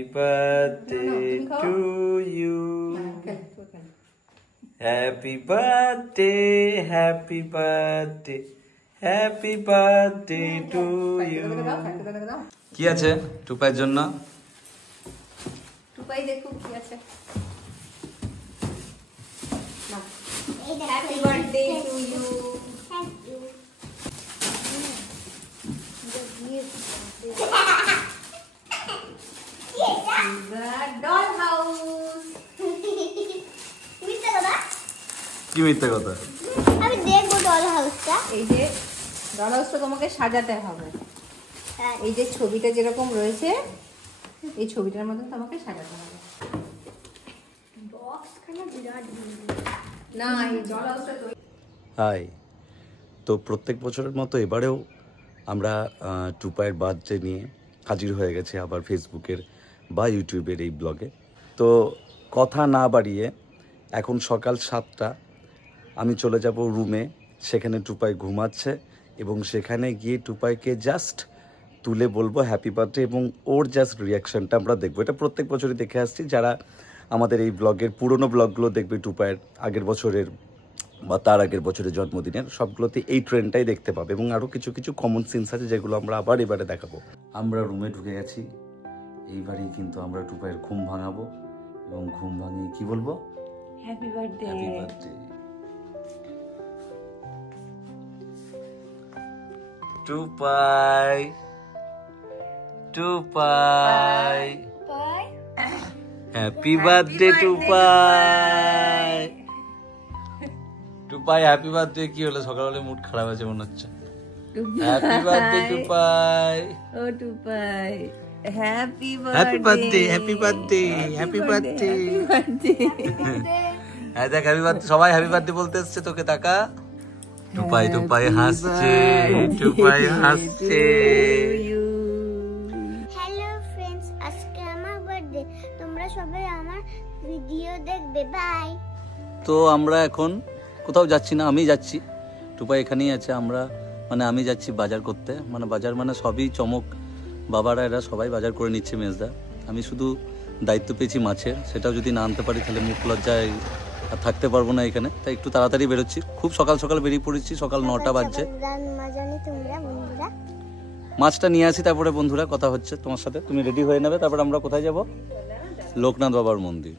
Happy birthday to you. Happy birthday, happy birthday, happy birthday to you. কি আছে টুপাইয়ের জন্য? টুপাই দেখো কি আছে। Happy birthday to you. Thank you. The doll house. কি মিথ্যা কথা? আমি দেখবো ডল হাউসটা। এই যে ডল হাউসটা তোমাকে সাজাতে হবে। এই যে ছবিটা যেরকম রয়েছে এই ছবিটার মতো তোমাকে সাজাতে হবে। বক্স খানা বিরাট না এই ডল হাউসটা তো হাই, তো প্রত্যেক বছরের মতো এবারেও আমরা টুপাইয়ের বার্থডে নিয়ে হাজির হয়ে গেছি আবার ফেসবুকের বা ইউটিউবের এই ব্লগে। তো কথা না বাড়িয়ে এখন সকাল 7টা, আমি চলে যাব রুমে। সেখানে টুপাই ঘুমাচ্ছে এবং সেখানে গিয়ে টুপাইকে জাস্ট তুলে বলবো হ্যাপি বার্থডে এবং ওর জাস্ট রিয়াকশানটা আমরা দেখবো। এটা প্রত্যেক বছরই দেখে আসছি। যারা আমাদের এই ব্লগের পুরনো ব্লগগুলো দেখবে টুপাইয়ের আগের বছরের বা তার আগের বছরের জন্মদিনের, সবগুলোতে এই ট্রেন্ডটাই দেখতে পাবে এবং আরও কিছু কিছু কমন সিনস আছে যেগুলো আমরা আবার এবারে দেখাবো। আমরা রুমে ঢুকে গেছি। এইবারেই কিন্তু আমরা টুপাইয়ের ঘুম ভাঙাবো এবং ঘুম ভাঙিয়ে কি বলবো? Happy birthday. Happy birthday Tupai, Tupai, happy birthday Tupai. Tupai happy birthday. কি হলো সকালবেলা মুড খারাপ আছে মনে হচ্ছে? Happy birthday Tupai. ও Tupai happy happy birthday, happy birthday, happy birthday. হ্যাঁ দেখ হ্যাপি বার্থডে, সবাই হ্যাপি বার্থডে বলতে এসছে। তোকে তাকা। টুপাই, টুপাই হাসছে, টুপাই হাসছে। হ্যালো ফ্রেন্ডস, আজকে আমার বার্থডে। তোমরা সবাই আমার ভিডিও দেখবে। বাই। তো আমরা এখন কোথাও যাচ্ছি না, আমি যাচ্ছি। টুপাই এখানেই আছে। আমি যাচ্ছি বাজার করতে। বাজার সবই চমক। বাবারা এরা সবাই বাজার করে নিচ্ছে মেজদা। আমি শুধু দায়িত্ব পেয়েছি মাছের, সেটাও যদি না আনতে পারি তাহলে মুখ লজ্জায় আর থাকতে পারবো না এখানে। তাই একটু তাড়াতাড়ি বেরোচ্ছি। খুব সকাল সকাল বেরিয়ে পড়েছি, সকাল 9টা বাজছে। মাছটা নিয়ে আসি, তারপরে বন্ধুরা কথা হচ্ছে তোমার সাথে। তুমি রেডি হয়ে নেবে, তারপর আমরা কোথায় যাব? লোকনাথ বাবার মন্দির।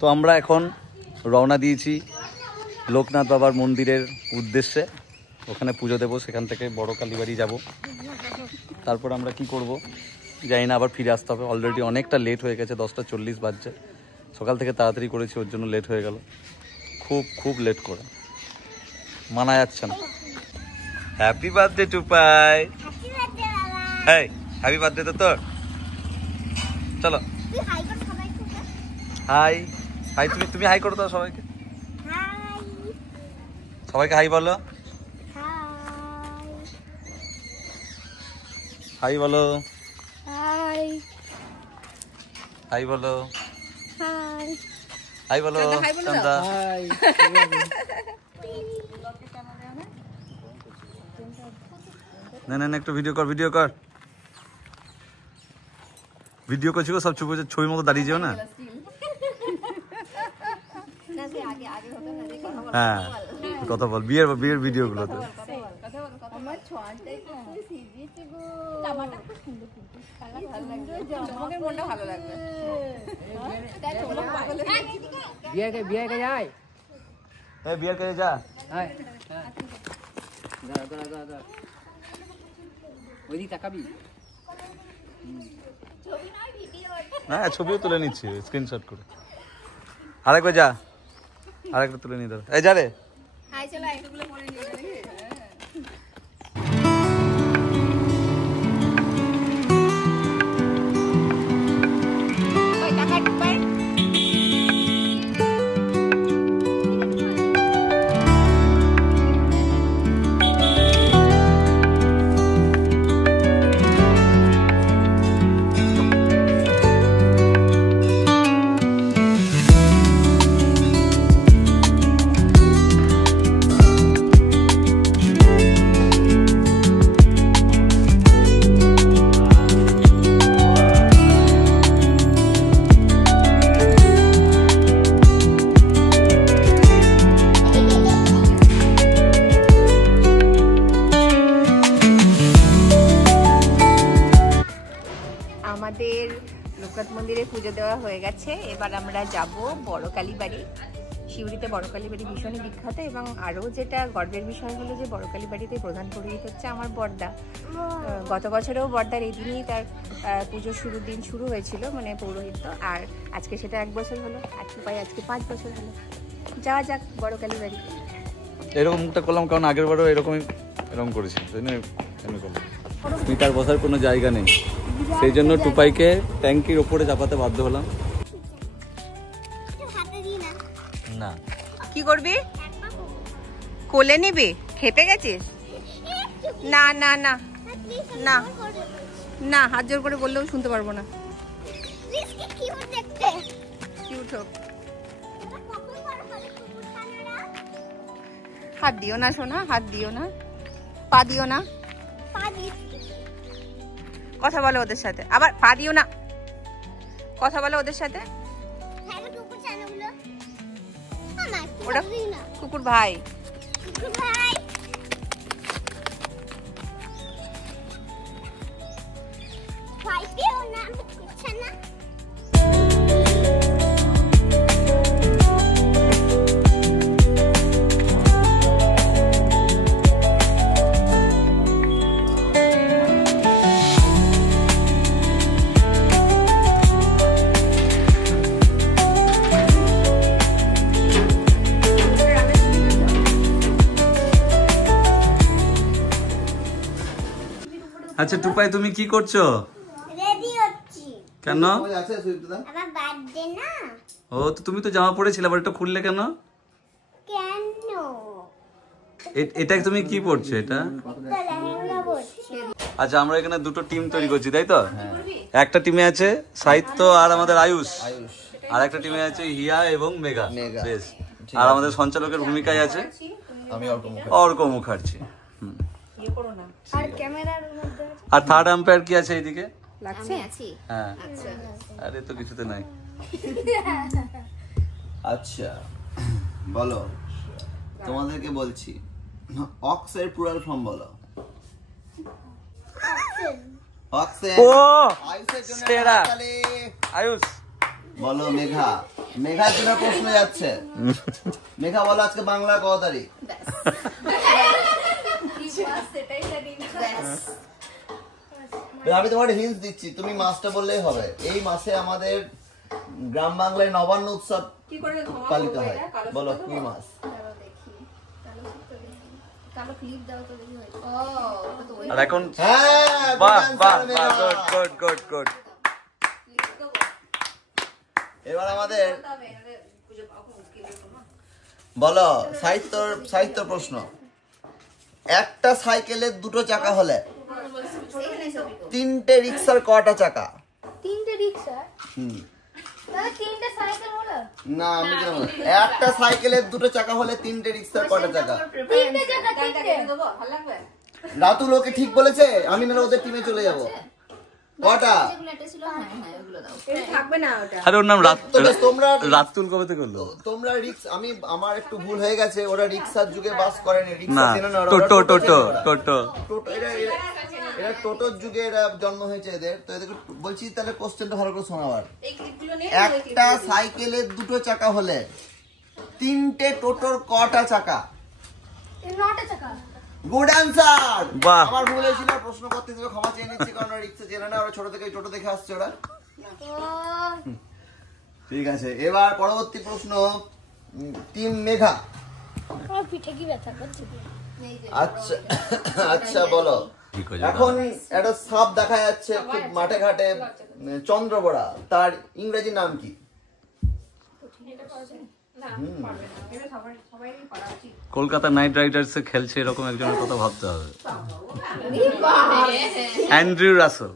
তো আমরা এখন রওনা দিয়েছি লোকনাথ বাবার মন্দিরের উদ্দেশ্যে। ওখানে পুজো দেবো, সেখান থেকে বড় কালীবাড়ি যাব। তারপর আমরা কি করব জানি না, আবার ফিরে আসতে হবে। অলরেডি অনেকটা লেট হয়ে গেছে, 10টা 40 বাজছে। সকাল থেকে তাড়াতাড়ি করেছি, ওর জন্য লেট হয়ে গেল। খুব লেট করে মানা যাচ্ছে না। হ্যাপি বার্থডে টুপাই। হ্যাপি বার্থডে তো তোর। চলো হাই হাই। তুমি হাই করো তো সবাইকে। সবাইকে হাই বলো। হাই বলো। হাই বলো। হাই বলো। না একটু ভিডিও কর। ভিডিও করছি গো, সব ছবি মতো দাঁড়িয়ে যেও না। হ্যাঁ কথা বল, বিয়ের ভিডিও গুলোতে। তোমাদের মনটা ভালো লাগবে। বিয়ে কে যায় বিয়ার কাছে যা। ওইদিকে তাকাবি না, ছবিও তুলে নিচ্ছি স্ক্রিনশট করে। আরেকবার যা, আরেকটা তুলে নিয়ে ধর। এই যা রে। হাই চলো এগুলো পরে নিয়ে যাবে। ওই টাকা টুপাই আমাদের লোকনাথ মন্দিরে পুজো দেওয়া হয়ে গেছে। এবার আমরা যাব বড় কালীবাড়ি। শিউরিতে বড় কালীবাড়ি ভীষণই বিখ্যাত, এবং আরও যেটা গর্বের বিষয় হলো যে বড় কালীবাড়িতে প্রধান পুরোহিত হচ্ছে আমার বড়দা। গত বছরেও বড়দার এই দিনই তার পুজোর শুরুর দিন শুরু হয়েছিল, মানে পৌরোহিত্য। আর আজকে সেটা 1 বছর হলো, আর টুপাই আজকে 5 বছর হলো। যাওয়া যাক বড় কালীবাড়ি। এরকম মুখটা করলাম কারণ আগের বারও এরকম করেছি, তাই না? এমনি করলাম। মিটার বসার কোনো জায়গা নেই, সেই জন্য টুপাইকে ট্যাঙ্কির ওপরে চাপাতে বাধ্য হলাম। না, কি করবি? কোলে নিবি? খেপে গেছিস? না না না না না, হাত জোর করে বললেও শুনতে পারবো না। কিউট হোক। হাত দিও না সোনা, হাত দিও না, পা দিও না। কথা বলো ওদের সাথে, আবার পা দিও না। কথা বলো ওদের সাথে। ওটা কুকুর ভাই। আচ্ছা টুপাই, তুমি কি করছো? রেডি হচ্ছি। কেন? আমার বার্থডে না। ও তো তুমি তো জামা পরেছিলে, আবার এটা খুললে কেন? কেন? এটা তুমি কি পরছো? এটা লেহেঙ্গা পরছি। আচ্ছা, আমরা এখানে দুটো টিম তৈরি করছি, তাই তো? একটা টিমে আছে সাহিত্য আর আমাদের আয়ুষ, আর একটা টিমে আছে হিয়া এবং মেঘা। বেশ। আর আমাদের সঞ্চালকের ভূমিকায় আছে আমি অর্ক মুখার্জি। আর ক্যামেরার মধ্যে আর থার্ড আম্পায়ার কি আছে এইদিকে? লাগছে আছি। হ্যাঁ, আরে তো কিছুতে নাই। আচ্ছা বলো, তোমাদেরকে বলছি, অক্সের প্লুরাল ফর্ম বলো। অক্সের। ও আয়ুষের জন্য সেরা। তাহলে আয়ুষ বলো। মেঘা, মেঘার জন্য প্রশ্ন যাচ্ছে। মেঘা বলো আজকে বাংলা কত তারিখ? আমি তোমার হিন্টস দিচ্ছি, তুমি মাসটা বললেই হবে। এই মাসে আমাদের গ্রাম বাংলায় নবান্ন উৎসব পালিত হয়। বলো কি মাস? আর এখন হ্যাঁ, বাহ good বাহ answer, বাহ, মেঘা। Good good good. এবার আমাদের বলো সাহিত্য প্রশ্ন। একটা সাইকেলের দুটো চাকা হলে তিনটে রিক্সার কটা চাকা? তিনটে রিকশা। তাহলে তিনটে সাইকেল হলো না, আমি কেন বলবো? একটা সাইকেলের দুটো চাকা হলে তিনটে রিক্সার কটা চাকা? তিনটে চাকা। তিনটে। রাতুল ওকে ঠিক বলেছে, আমি নাহলে ওদের টিমে চলে যাব। কটা? থাকবে না ওটা। আরে ওর নাম তোমরা রাতুল কবে থেকে হলো? তোমরা আমার একটু ভুল হয়ে গেছে, ওরা রিক্সার যুগে বাস করেনি। না, রিক্সা চেনে না, টোটো টোটো টোটো। টোটো এরা টোটোর যুগে এরা জন্ম হয়েছে এদের, তো এদেরকে বলছি তাহলে কোশ্চেনটা ভালো করে শোনাবার। একটা সাইকেলের 2টো চাকা হলে 3টে টোটোর কটা চাকা? 9টা চাকা। Good answer. বাহ। আমার ভুল হয়েছিল, প্রশ্ন করতে দিবে, ক্ষমা চেয়ে নিচ্ছি, কারণ ওরা রিক্সা চেনে না, ওরা ছোট থেকে টোটো দেখে আসছে ওরা। ঠিক আছে, এবার পরবর্তী প্রশ্ন, টিম মেঘা। আমার পিঠে কি ব্যথা করছে? আচ্ছা আচ্ছা বলো, এখন একটা সাপ দেখা যাচ্ছে খুব মাঠে ঘাটে, চন্দ্রবোড়া, তার ইংরেজি নাম কি? কলকাতা নাইট রাইডার্স এ খেলছে এরকম একজনের কথা ভাবতে হবে। অ্যান্ড্রিউ রাসেল।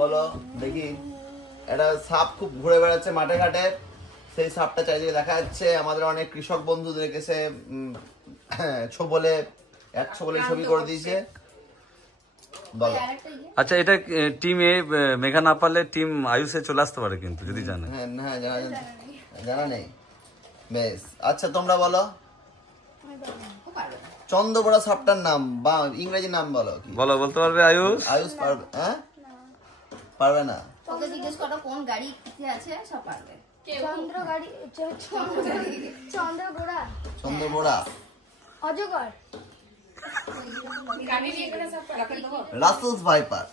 বলো দেখি। একটা সাপ খুব ঘুরে বেড়াচ্ছে মাঠে ঘাটে, সেই সাপটা চারিদিকে দেখা যাচ্ছে। আমাদের অনেক কৃষক বন্ধুদেরকে সে ছবলে ছবি করে দিয়েছে। বলো। আচ্ছা, এটা টিম এ মেঘা না পারলে টিম আয়ুষে চলে আসতে পারে কিন্তু, যদি জানে। হ্যাঁ জানা নেই। বেশ, আচ্ছা তোমরা বলো। চন্দ্রবোড়া সাপটার নাম বা ইংরেজি নাম বলো কি? বলতে পারবে আয়ুষ? আয়ুষ পারবে? হ্যাঁ পারবে না। ওকে জিজ্ঞেস করো কোন গাড়ি কি আছে, সব পারবে। চন্দ্রবোড়া, অজগর, রাসেলস ভাইপার।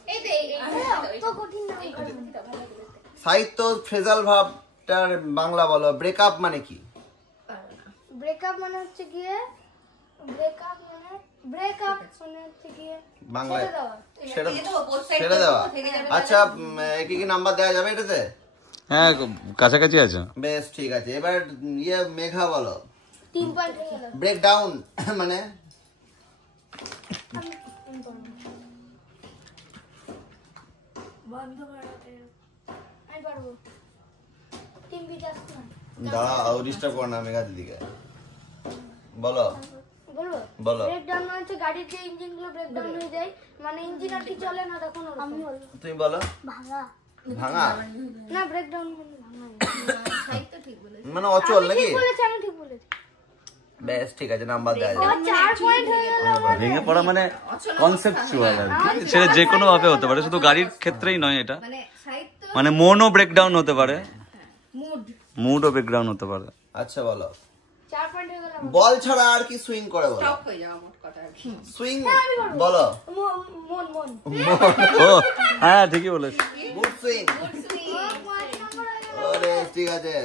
সাহিত্য ফ্রেজাল ভাবটার বাংলা বলো। ব্রেকআপ মানে কি? ব্রেকআপ মানে হচ্ছে গিয়ে বাংলায় ছেড়ে দেওয়া। আচ্ছা, কি কি নাম্বার দেওয়া যাবে এটাতে? হ্যাঁ, কাছাকাছি আছে। বেশ ঠিক আছে, এবার মেঘা বলো। 3 পয়েন্ট হয়ে গেল। ব্রেক ডাউন মানে? আমি পারবো। টিম বিকাশ না। দাঁড়াও, ডিস্টার্ব করো না মেঘা দিদিকে। বলো বলো। ব্রেকডাউন মানে হচ্ছে গাড়ির যে ইঞ্জিন গুলো ব্রেকডাউন হয়ে যায়, মানে ইঞ্জিন আর কি চলে না তখন। আমি বলবো তুমি বলো। ভাঙা না, ব্রেকডাউন মানে ভাঙা। সাহিত্য ঠিক বলেছে, মানে অচল নাকি? আমি ঠিক বলেছি। বেশ ঠিক আছে, নাম্বার দেওয়া যাবে। 4 পয়েন্ট হয়ে গেল। ভেঙে পড়া মানে কনসেপচুয়াল আর কি, সেটা যে কোনো ভাবে হতে পারে, শুধু গাড়ির ক্ষেত্রেই নয় এটা। মানে সাহিত্য মানে মনও ব্রেকডাউন হতে পারে, মুড মুডও ব্রেকডাউন হতে পারে। আচ্ছা বলো। 4 পয়েন্ট হয়ে গেল। বল ছাড়া আর কি সুইং করে বলো? স্টপ হয়ে যাওয়া মোট কথা আর কি। সুইং বলো। মন ও হ্যাঁ, ঠিকই বলেছ। Good swing. আরে ঠিক আছে।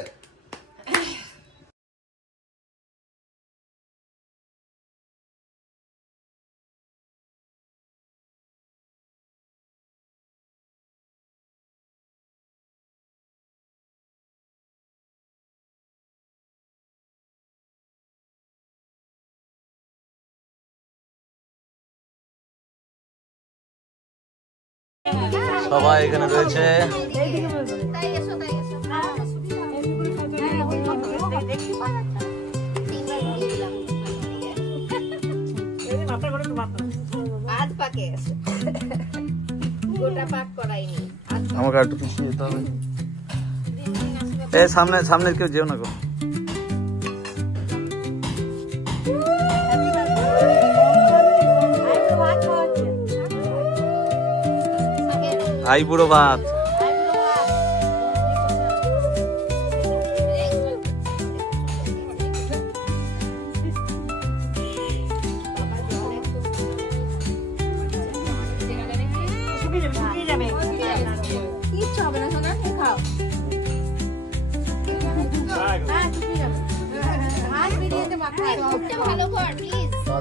সবাই এখানে রয়েছে। তাই এসো আজ পাকে আছে, গোটা পাক করাইনি। আমাকে একটু পিছিয়ে যেতে হবে। সামনে কেউ যেও না গো। আই বুড়ো ভাত। কিচ্ছু হবে না, সোনা খাও।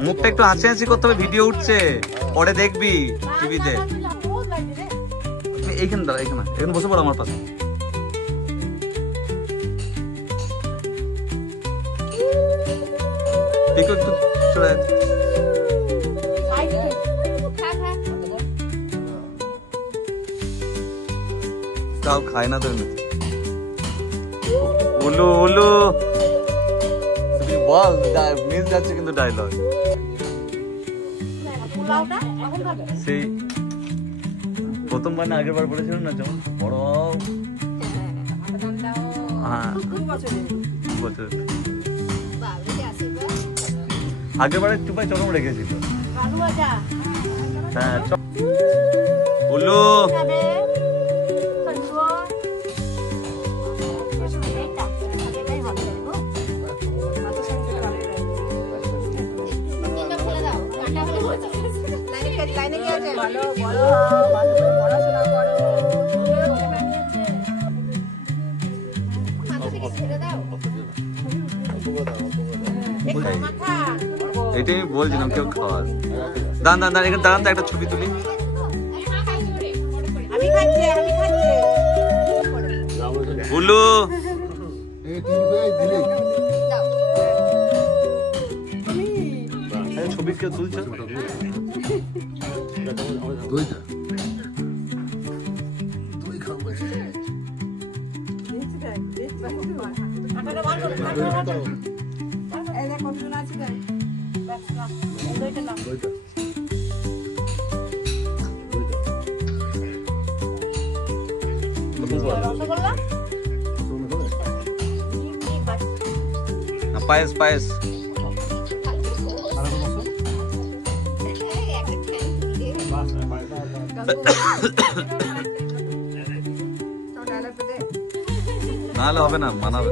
মুখটা একটু হাসি হাসি করতে হবে, ভিডিও উঠছে, পরে দেখবি টিভিতে। এইখানে দাঁড়া, এখানে বসে পড়ো আমার পাশে। একটু চলে তাও খায় না তো। উলু উলু তুমি বল, মিস যাচ্ছে কিন্তু ডায়লগ। সেই প্রথমবার না আগের বার বলেছিল না, যেমন বড় হ্যাঁ বছর আগের বারে টুপাই চরম রেখেছিল। হ্যাঁ বুলু এটাই আমি বলছিলাম কেউ খাওয়া দাঁড়ান দাঁড়ান এখানে দাঁড়ান তো একটা ছবি তুলি বুলু ছবি কেউ তুলছে পায়েস পায়েস নাহলে হবে না মানাবে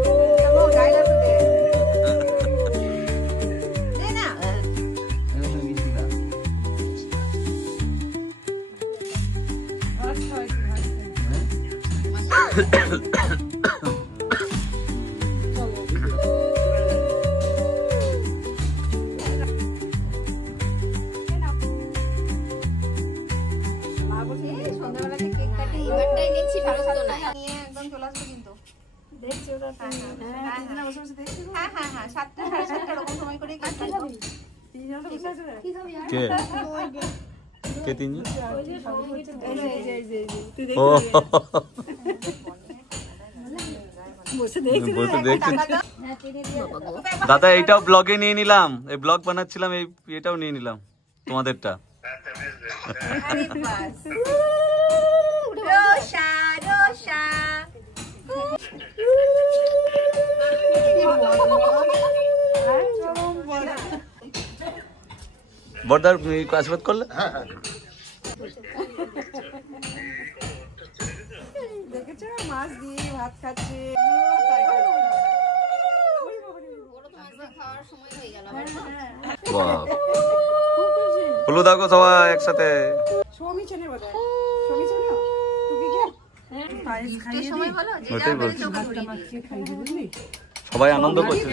দাদা এইটাও ব্লগে নিয়ে নিলাম এই ব্লগ বানাচ্ছিলাম এই এটাও নিয়ে নিলাম তোমাদেরটা বড়দার আশীর্বাদ করলে দেখেছো মাছ দিয়ে ভাত খাচ্ছে হলু দেখো সবাই একসাথে সবাই আনন্দ করছে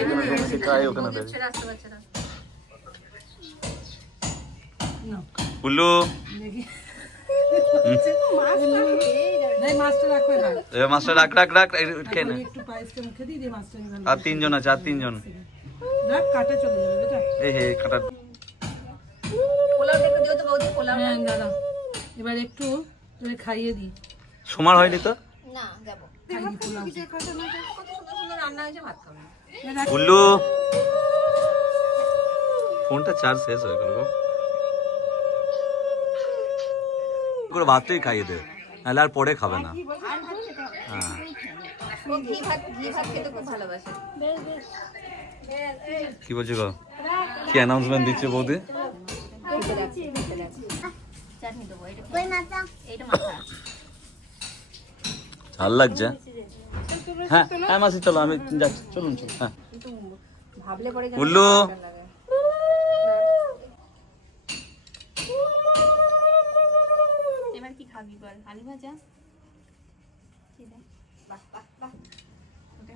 মাছটা রাখ রাখ রাখ কেন আর তিনজন আছে আর তিনজন এবার একটু খাইয়ে দিই সমান হয়নি তো উল্লু ফোনটা চার্জ শেষ হয়ে গেল করে ভাতটাই খাইয়ে দে নাহলে আর পরে খাবে না হ্যাঁ কি বলছি গো কি অ্যানাউন্সমেন্ট দিচ্ছে বৌদি ভাল লাগছে হ্যাঁ হ্যাঁ মাসি চলো আমি যাচ্ছি চলুন চলুন হ্যাঁ উল্লু এবার কি খাবি বল আলু ভাজা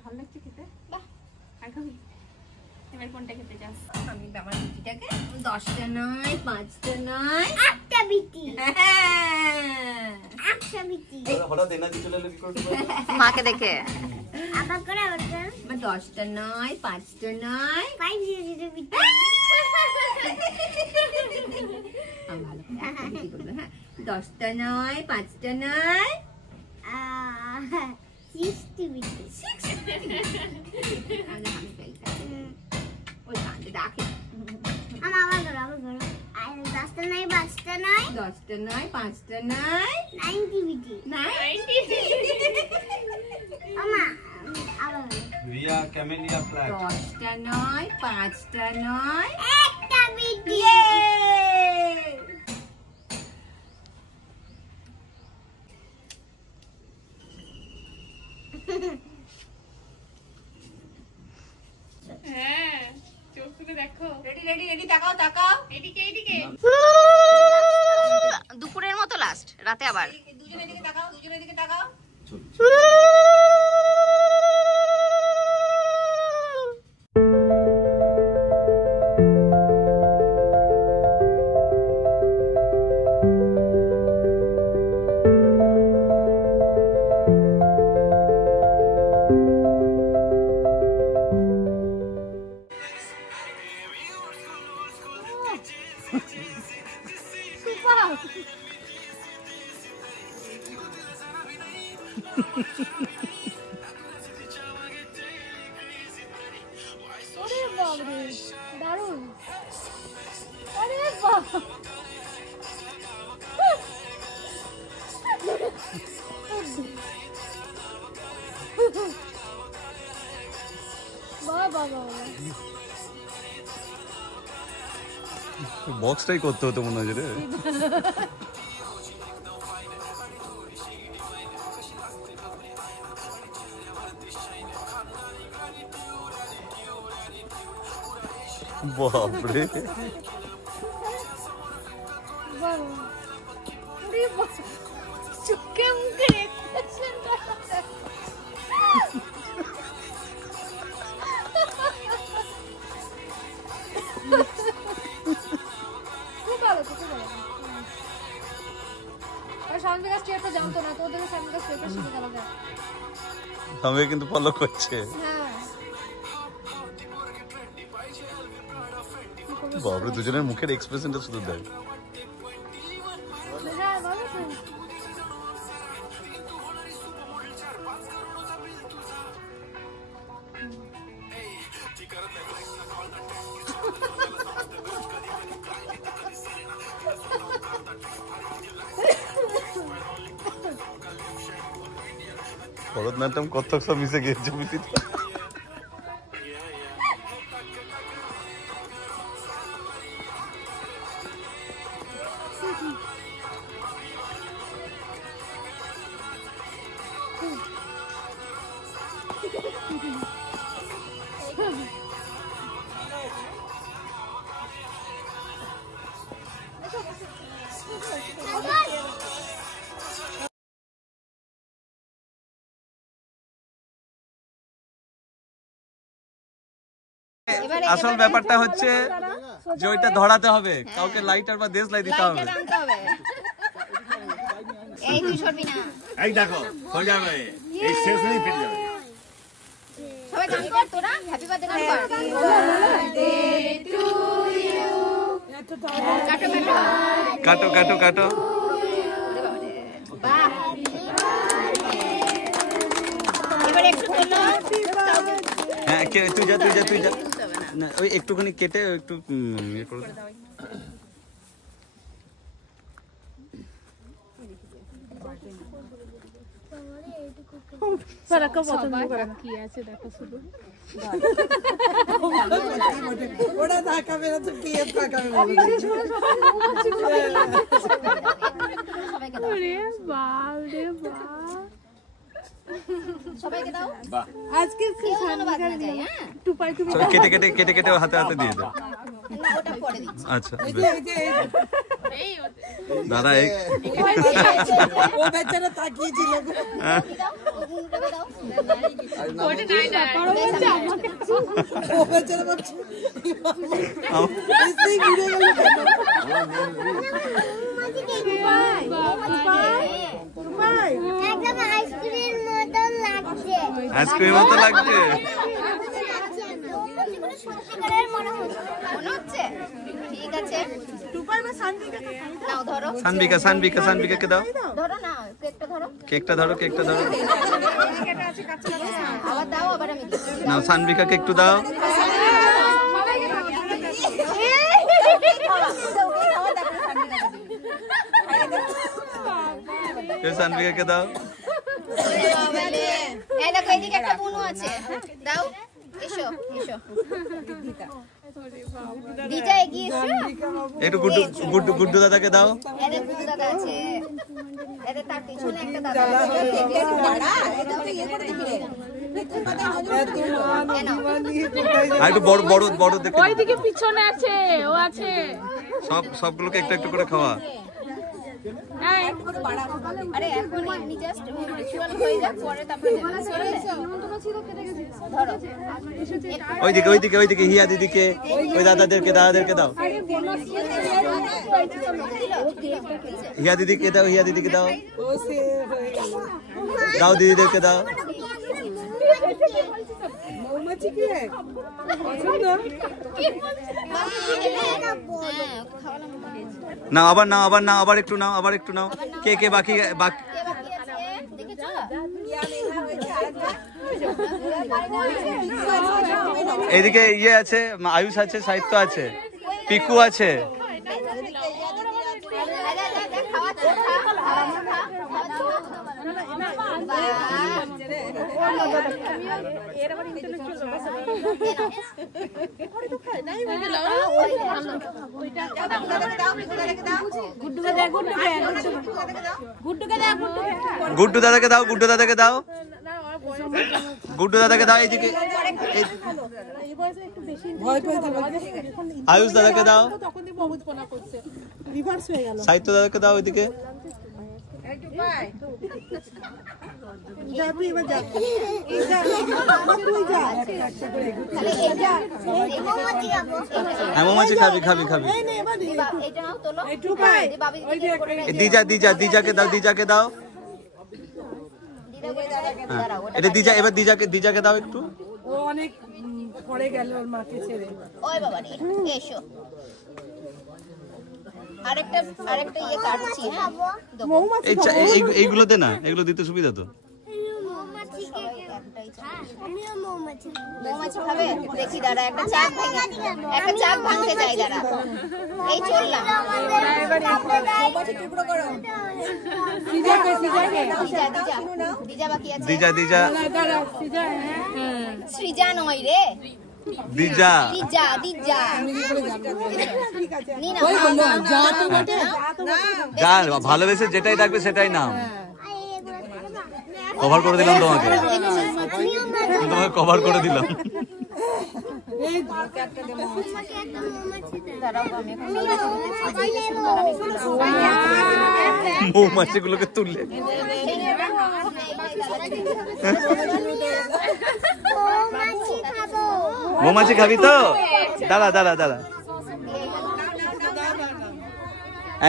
ভালো লাগছে খেতে আর খাবি এবার কোনটা খেতে চাস আমি আমার বিটিটাকে 10টা নয় 5টা নয় 8টা বিটি হঠাৎ এনার্জি চলে এলো কি করতে মাকে দেখে আবার করে ওটা 10টা নয় 5টা নয় 5 দিয়ে বিটি ভালো কি করবে হ্যাঁ 10টা নয় 5টা নয় 60 বিটি ওই কান্দে ডাকে আবার করো 10টা নয় 5টা নয় 10টা নয় 5টা নয় 90 বিটি 90 মামা আবার রিয়া ক্যামেলিয়া ফ্ল্যাট 10টা নয় 5টা নয় 1টা বিটি হ্যাঁ চোখ তুলে দেখো। রেডি রেডি রেডি, তাকাও তাকাও, এদিকে এদিকে। দুপুরের মতো লাস্ট, রাতে আবার দুজনের দিকে তাকাও, দুজনের দিকে তাকাও। দারুণ। আরে বাহ, বক্সটাই করতে হতো মনে হয় রে। বাপরে চুপকে মুখে জানতো না, তোদের আমি কিন্তু ফলো করছে। বাবরে দুজনের মুখের এক্সপ্রেশনটা শুধু দেখ। ভরতনাট্যম কত্থক সব মিশে গিয়েছে বুঝিতে। আসল ব্যাপারটা হচ্ছে যে ওইটা ধরাতে হবে, কাউকে লাইটার বা দেশলাই দিতে হবে। এই তুই সরবি না, এই দেখো হয়ে যাবে, এই শেষ হলেই ফেটে যাবে। সবাই গান কর, তোরা হ্যাপি বার্থডে গান কর। কাটো কাটো কাটো। এবার একটু তোলো। হ্যাঁ তুই যা তুই যা তুই যা। না ওই একটুখানি কেটে একটু ইয়ে করে দাও। ওরা তাকাবে না তো কে তাকাবে? সবাইকে দাও। আজকে কেটে কেটে কেটে কেটে হাতে হাতে দিয়ে দাও। ওটা পরে দিচ্ছি। আচ্ছা দাদা ও বেচারা তাকিয়েছিল। ও বেচারা বলছে একদম আইসক্রিমের মতো লাগছে। আইসক্রিম মতো লাগছে। সত্যিকারের মনে হচ্ছে। ঠিক আছে, নাও ধরো। সানবিকা সানবিকা সানবিকাকে দাও। ধরো না, কেকটা ধরো। কেকটা ধরো কেকটা ধরো। আবার দাও, আবার আমি দিচ্ছি। নাও সানবিকাকে একটু দাও। সানবিকাকে দাও। এই দেখো এদিকে একটা বুনু আছে, দাও। এসো এসো দিজা এগিয়ে এসো একটু গুড্ডু দাদাকে দাও। এদের গুড্ডু দাদা আছে, এদের তার পিছনে একটা দাদা আছে। আর একটু বড় দেখে ওইদিকে পিছনে আছে, ও আছে। সবগুলোকে একটু একটু করে খাওয়া। আরে এখন এমনি জাস্ট রিচুয়াল হয়ে যাক, পরে তারপরে ওইদিকে হিয়া দিদিকে, ওই দাদাদেরকে দাও। হিয়া দিদিকে দাও, দাও দিদিদেরকে দাও। নাও আবার একটু নাও। কে বাকি এদিকে ইয়ে আছে, আয়ুষ আছে, সাহিত্য আছে, পিকু আছে। গুড্ডু দাদাকে দাও। এইদিকে আয়ুষ দাদাকে দাও, সাহিত্য দাদাকে দাও। ওইদিকে মৌমাছি খাবি। দিজাকে দাও। এটা এবার দিজাকে দাও একটু। ও অনেক পড়ে গেল ওর মাকে ছেড়ে। ওই বাবা রে, এসো আরেকটা ইয়ে কাটছি। এইগুলো দে না, এগুলো দিতে সুবিধা তো। মৌমাছি খাবে? দেখি দাঁড়া, একটা চাক ভাঙতে চাই, দাঁড়া। এই চললাম। দিজা বাকি আছে। দিজা সৃজা নয় রে, দিজা। যা ভালোবেসে যেটাই ডাকবে সেটাই নাম। কভার করে দিলাম তোমাকে, কভার করে দিলাম। মৌমাছিগুলোকে তুললে মৌমাছি খাবি তো? দাঁড়া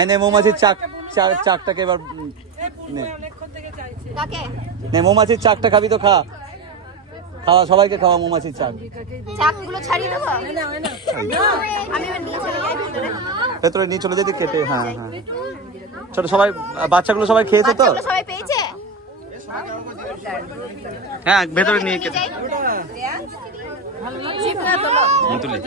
এনে মৌমাছির চাকটাকে এবার নে। মৌমাছির চাকটা খাবি তো? খাওয়া, সবাইকে খাওয়া মৌমাছির চাকগুলো ছাড়িয়ে দেবো আমি, ভেতরে নিয়ে চলে যেতে কেটে। হ্যাঁ ছোট সবাই, বাচ্চাগুলো সবাই খেয়েছে তো? সবাই পেয়েছে। হ্যাঁ ভেতরে নিয়ে কেটে তুলি।